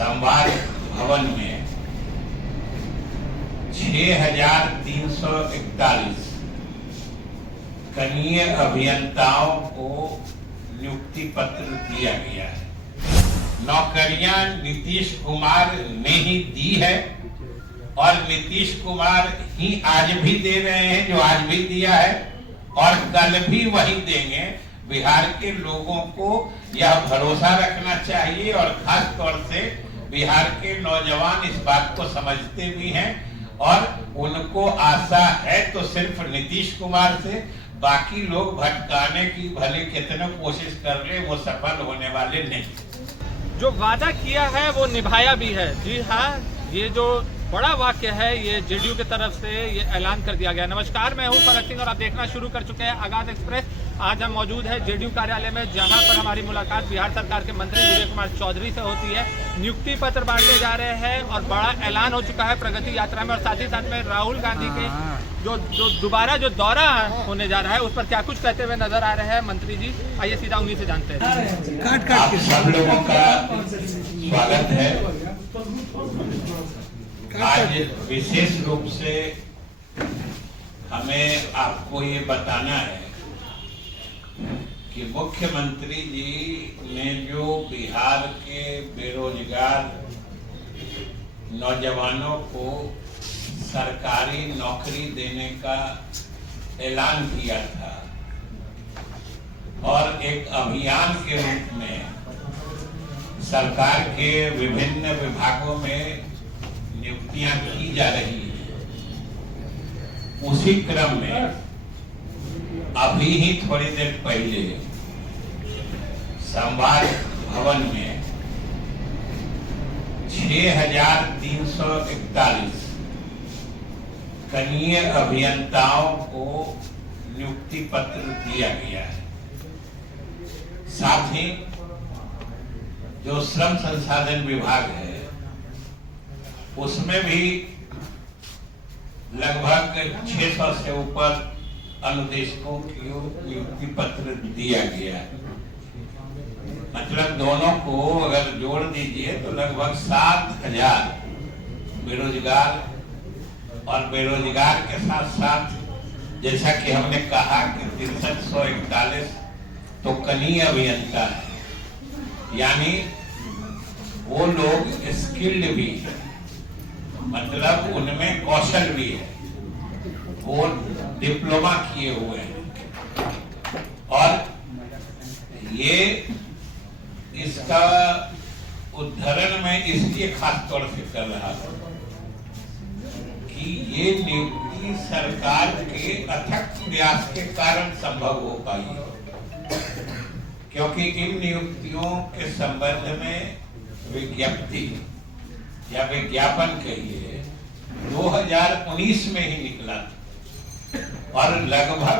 संवाद भवन में 6,341 कनीय अभियंताओं को नियुक्ति पत्र दिया गया है। नौकरियां नीतीश कुमार ने ही दी है और नीतीश कुमार ही आज भी दे रहे हैं, जो आज भी दिया है और कल भी वही देंगे। बिहार के लोगों को यह भरोसा रखना चाहिए और खास तौर से बिहार के नौजवान इस बात को समझते भी हैं और उनको आशा है तो सिर्फ नीतीश कुमार से, बाकी लोग भटकाने की भले कितने कोशिश कर ले वो सफल होने वाले नहीं। जो वादा किया है वो निभाया भी है। जी हाँ, ये जो बड़ा वाक्य है ये जेडीयू की तरफ से ये ऐलान कर दिया गया। नमस्कार, मैं हूँ फरक सिंह और आप देखना शुरू कर चुके हैं आगाज एक्सप्रेस। आज हम मौजूद है जेडीयू कार्यालय में, जहां पर हमारी मुलाकात बिहार सरकार के मंत्री विजय कुमार चौधरी से होती है। नियुक्ति पत्र बांटे जा रहे हैं और बड़ा ऐलान हो चुका है प्रगति यात्रा में, और साथ ही साथ में राहुल गांधी के जो दोबारा जो दौरा होने जा रहा है उस पर क्या कुछ कहते हुए नजर आ रहे हैं मंत्री जी। आइए सीधा उन्हीं से जानते हैं। आप सब लोगों का स्वागत है। आज विशेष रूप से हमें आपको ये बताना है कि मुख्यमंत्री जी ने जो बिहार के बेरोजगार नौजवानों को सरकारी नौकरी देने का ऐलान किया था और एक अभियान के रूप में सरकार के विभिन्न विभागों में नियुक्तियां की जा रही हैं। उसी क्रम में अभी ही थोड़ी देर पहले संवाद भवन में 6,341 कनीय अभियंताओं को नियुक्ति पत्र दिया गया है। साथ ही जो श्रम संसाधन विभाग है उसमें भी लगभग 600 से ऊपर अनुदेशकों को नियुक्ति पत्र दिया गया है। मतलब दोनों को अगर जोड़ दीजिए तो लगभग 7,000 बेरोजगार, और बेरोजगार के साथ साथ जैसा कि हमने कहा कि 6341 तो कनीय अभियंता है, यानी वो लोग स्किल्ड भी है, मतलब उनमें कौशल भी है, वो डिप्लोमा किए हुए हैं। और ये इसका उद्धरण मैं इसलिए खास तौर से कर रहा हूं कि ये नियुक्ति सरकार के अथक प्रयास के कारण संभव हो पाई, क्योंकि इन नियुक्तियों के संबंध में विज्ञप्ति या विज्ञापन कहिए 2019 में ही निकला था और लगभग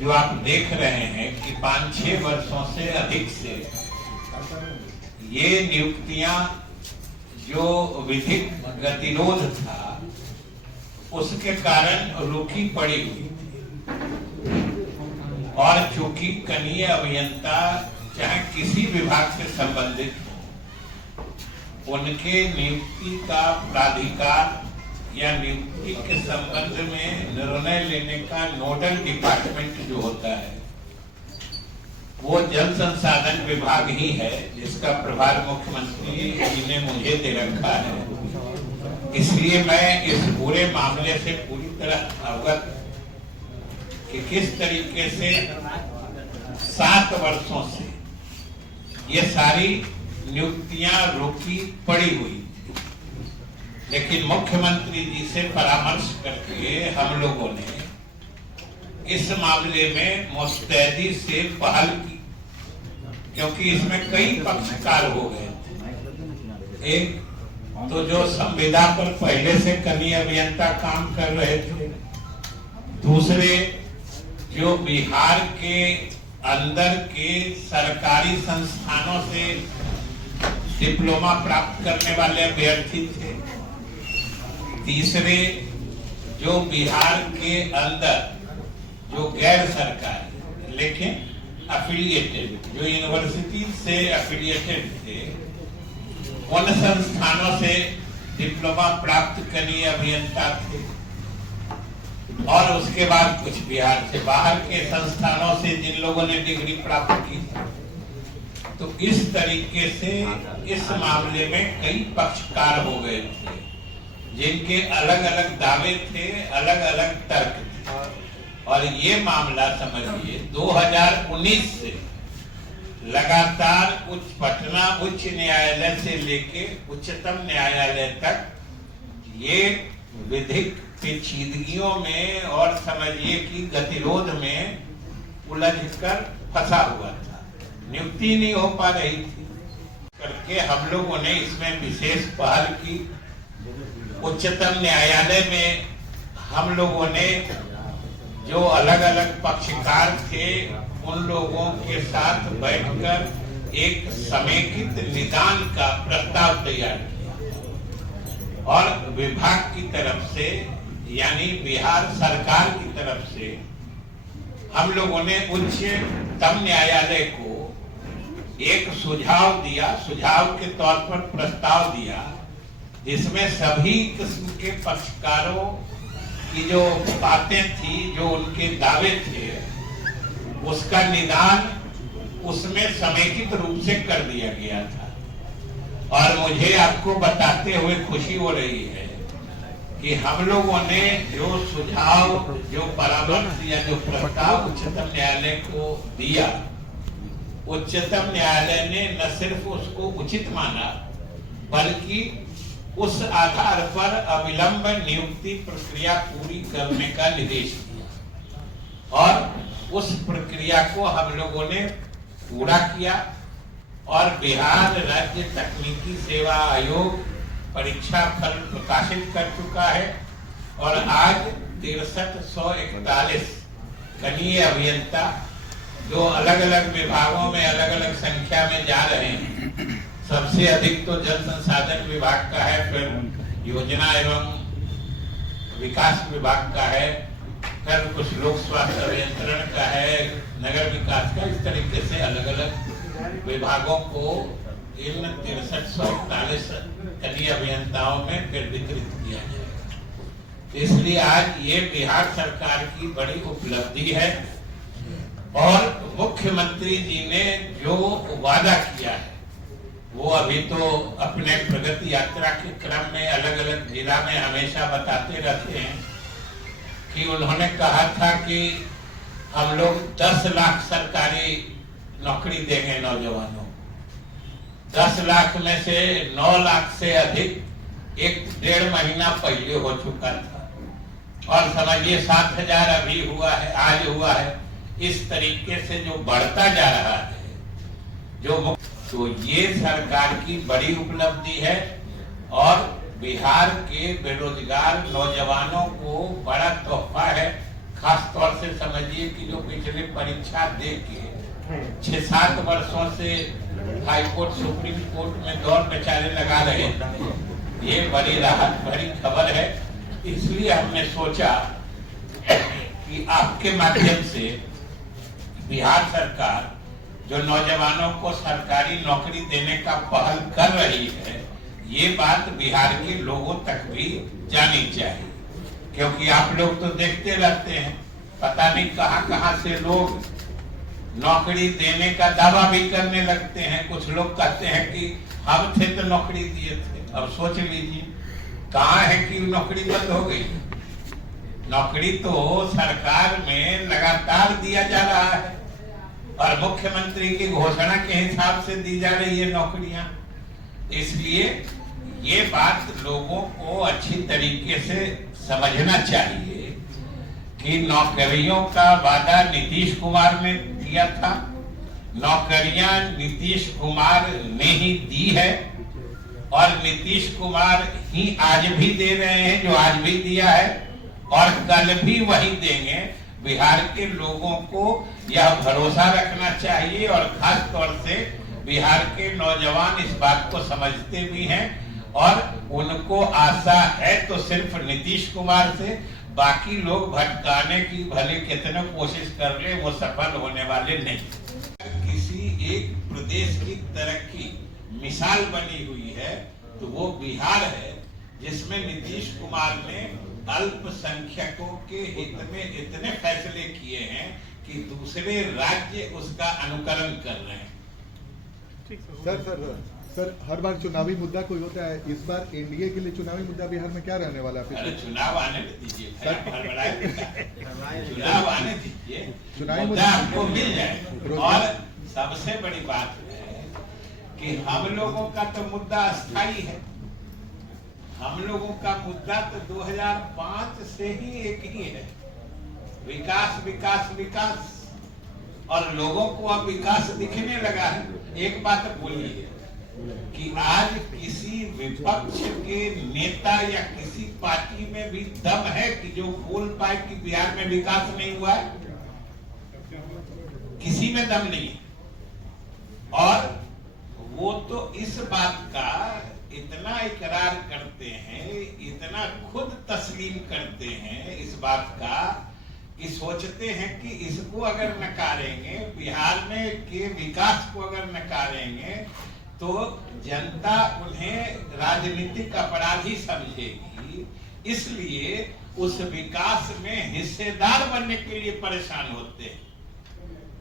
जो आप देख रहे हैं कि 5-6 वर्षों से अधिक से ये नियुक्तियां जो विधिक गतिरोध था उसके कारण रुकी पड़ी हुई थी। और चूंकि कनीय अभियंता चाहे किसी विभाग से संबंधित हो, उनके नियुक्ति का प्राधिकार या नियुक्ति के संबंध में निर्णय लेने का नोडल डिपार्टमेंट जो होता है वो जल संसाधन विभाग ही है, जिसका प्रभार मुख्यमंत्री जी ने मुझे दे रखा है। इसलिए मैं इस पूरे मामले से पूरी तरह अवगत कि किस तरीके से 7 वर्षों से ये सारी नियुक्तियां रोकी पड़ी हुई थी, लेकिन मुख्यमंत्री जी से परामर्श करके हम लोगों ने इस मामले में मुस्तैदी से पहल की, क्योंकि इसमें कई पक्षकार हो गए थे। एक तो जो संविदा पर पहले से कनीय अभियंता काम कर रहे थे, दूसरे जो बिहार के अंदर के सरकारी संस्थानों से डिप्लोमा प्राप्त करने वाले अभ्यर्थी थे, तीसरे जो बिहार के अंदर जो गैर सरकारी लेकिन अफिलिएटेड जो यूनिवर्सिटी से अफिलिएटेड थे उन संस्थानों से डिप्लोमा प्राप्त कनीय अभियंता थे और उसके बाद कुछ बिहार से बाहर के संस्थानों से जिन लोगों ने डिग्री प्राप्त की। तो इस तरीके से इस मामले में कई पक्षकार हो गए थे जिनके अलग अलग दावे थे, अलग अलग तर्क थे। और ये मामला समझिए 2019 से लगातार पटना उच्च न्यायालय से लेके उच्चतम न्यायालय तक ये विधिक पेचीदगियों में और समझिए कि गतिरोध में उलझकर फंसा हुआ था, नियुक्ति नहीं हो पा रही थी। करके हम लोगों ने इसमें विशेष पहल की। उच्चतम न्यायालय में हम लोगों ने जो अलग अलग पक्षकार थे उन लोगों के साथ बैठकर एक समेकित निदान का प्रस्ताव तैयार किया और विभाग की तरफ से यानी बिहार सरकार की तरफ से हम लोगों ने उच्चतम न्यायालय को एक सुझाव दिया, सुझाव के तौर पर प्रस्ताव दिया, जिसमें सभी किस्म के पक्षकारों की जो बातें थी, जो उनके दावे थे, उसका निदान उसमें समेकित रूप से कर दिया गया था। और मुझे आपको बताते हुए खुशी हो रही है कि हम लोगों ने जो सुझाव, जो परामर्श या जो प्रस्ताव उच्चतम न्यायालय को दिया, उच्चतम न्यायालय ने न सिर्फ उसको उचित माना बल्कि उस आधार पर अविलंब नियुक्ति प्रक्रिया पूरी करने का निर्देश दिया और उस प्रक्रिया को हम लोगों ने पूरा किया और बिहार राज्य तकनीकी सेवा आयोग परीक्षा फल प्रकाशित कर चुका है और आज 6341 कनीय अभियंता जो अलग अलग विभागों में अलग अलग संख्या में जा रहे हैं। सबसे अधिक तो जल संसाधन विभाग का है, फिर योजना एवं विकास विभाग का है, फिर कुछ लोक स्वास्थ्य अभियंत्रण का है, नगर विकास का। इस तरीके से अलग अलग विभागों को इन 6341 कनीय अभियंताओं में फिर वितरित किया जाएगा। इसलिए आज ये बिहार सरकार की बड़ी उपलब्धि है और मुख्यमंत्री जी ने जो वादा किया है वो अभी तो अपने प्रगति यात्रा के क्रम में अलग अलग जिला में हमेशा बताते रहते हैं कि उन्होंने कहा था कि हम लोग 10 लाख सरकारी नौकरी देंगे नौजवानों। 10 लाख में से 9 लाख से अधिक 1-1.5 महीना पहले हो चुका था और समझिए 7,000 अभी हुआ है, आज हुआ है। इस तरीके से जो बढ़ता जा रहा है तो ये सरकार की बड़ी उपलब्धि है और बिहार के बेरोजगार नौजवानों को बड़ा तोहफा है। खास तौर से समझिए कि जो पिछले परीक्षा दे के 6-7 वर्षों से हाई कोर्ट सुप्रीम कोर्ट में दौर बेचारे लगा रहे थे, ये बड़ी राहत भरी खबर है। इसलिए हमने सोचा कि आपके माध्यम से बिहार सरकार जो नौजवानों को सरकारी नौकरी देने का पहल कर रही है, ये बात बिहार के लोगों तक भी जानी चाहिए, क्योंकि आप लोग तो देखते रहते हैं, पता नहीं कहां से लोग नौकरी देने का दावा भी करने लगते हैं। कुछ लोग कहते हैं कि हम थे तो नौकरी दिए थे। अब सोच लीजिए कहाँ है कि नौकरी बंद हो गई। नौकरी तो सरकार में लगातार दिया जा रहा है और मुख्यमंत्री की घोषणा के हिसाब से दी जा रही है नौकरियां। इसलिए ये बात लोगों को अच्छी तरीके से समझना चाहिए कि नौकरियों का वादा नीतीश कुमार ने किया था, नौकरियां नीतीश कुमार ने ही दी है और नीतीश कुमार ही आज भी दे रहे हैं, जो आज भी दिया है और कल भी वही देंगे। बिहार के लोगों को यह भरोसा रखना चाहिए और खास तौर से बिहार के नौजवान इस बात को समझते भी हैं और उनको आशा है तो सिर्फ नीतीश कुमार से, बाकी लोग भटकाने की भले कितने कोशिश कर ले वो सफल होने वाले नहीं। किसी एक प्रदेश की तरक्की मिसाल बनी हुई है तो वो बिहार है जिसमें नीतीश कुमार ने अल्पसंख्यकों के हित में इतने फैसले किए हैं कि दूसरे राज्य उसका अनुकरण कर रहे हैं। सर हर बार चुनावी मुद्दा कोई होता है, इस बार एनडीए के लिए चुनावी मुद्दा बिहार में क्या रहने वाला है? अरे चुनाव आने दीजिए, चुनाव आने दीजिए, चुनावी मुद्दा आपको मिल जाए। और सबसे बड़ी बात है कि हम लोगों का तो मुद्दा अस्थायी है। हम लोगों का मुद्दा तो 2005 से ही एक ही है, विकास विकास विकास। और लोगों को अब विकास दिखने लगा है। एक बात बोलिए कि आज किसी विपक्ष के नेता या किसी पार्टी में भी दम है कि जो बोल पाए कि बिहार में विकास नहीं हुआ है? किसी में दम नहीं है। और वो तो इस बात का इतना इकरार करते हैं, इतना खुद तस्लीम करते हैं इस बात का कि सोचते हैं कि इसको अगर नकारेंगे, बिहार में के विकास को अगर नकारेंगे तो जनता उन्हें राजनीतिक अपराधी समझेगी, इसलिए उस विकास में हिस्सेदार बनने के लिए परेशान होते हैं।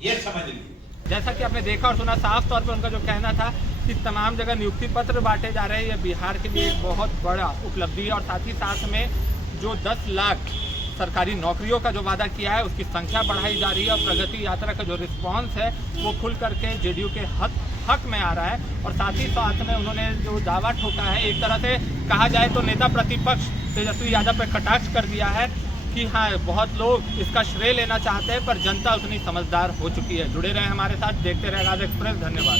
ये समझ लीजिए। जैसा कि आपने देखा और सुना, साफ तौर पर उनका जो कहना था कि तमाम जगह नियुक्ति पत्र बांटे जा रहे हैं, ये बिहार के लिए एक बहुत बड़ा उपलब्धि है। और साथ ही साथ में जो 10 लाख सरकारी नौकरियों का जो वादा किया है उसकी संख्या बढ़ाई जा रही है। और प्रगति यात्रा का जो रिस्पांस है वो खुल करके जेडीयू के हक में आ रहा है। और साथ ही साथ में उन्होंने जो दावा ठोका है, एक तरह से कहा जाए तो नेता प्रतिपक्ष तेजस्वी यादव पर कटाक्ष कर दिया है कि हाँ, बहुत लोग इसका श्रेय लेना चाहते हैं पर जनता उतनी समझदार हो चुकी है। जुड़े रहे हमारे साथ, देखते रहे आगाज एक्सप्रेस। धन्यवाद।